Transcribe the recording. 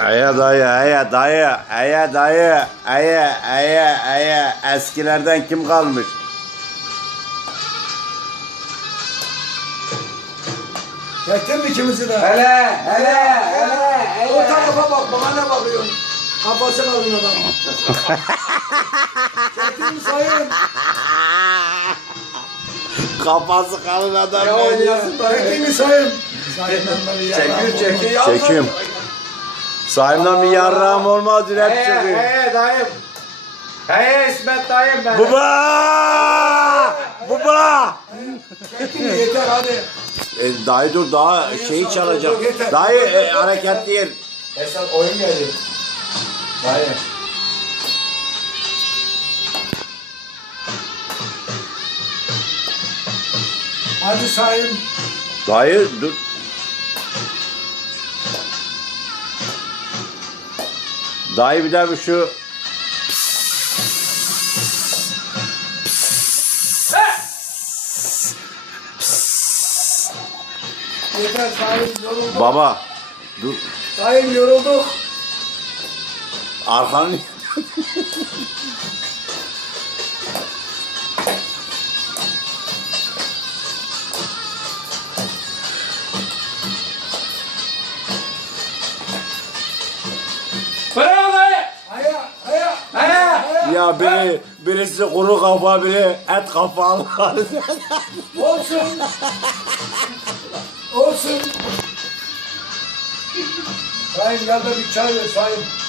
Aya dayı, aya dayı, aya dayı, aya, aya, aya. Eskilerden kim kalmış? Çektin mi ikimizi de? Hele hele hele O hele. tarafa bak, bana ne bakıyorsun? Kafası kalın adam. Çektin mi sayın? Kafası kalın adam. Ya oynayasın. Çektin mi sayın? Sayından beri ya. Çekiyor çekiyor. Çekiyorum. Sahimden bir yarrağım olmaz rap He çıkıyor. he dayım. He İsmet dayım ben. Baba! Baba! Çektin mi? Yeter hadi. E, dayı dur daha şeyi çalacak. Dayı e, hareketli yer. Esat oyun geliyor. Dayı. Hadi sayın. Dayı dur. Dayı bir daha bir şu Yeter sayın yorulduk. baba dur Sayın yorulduk. arkanı ya biri birisi kuru kafa biri et kafalı. Olsun. Olsun. Sayın gel de bir çay ver sayın.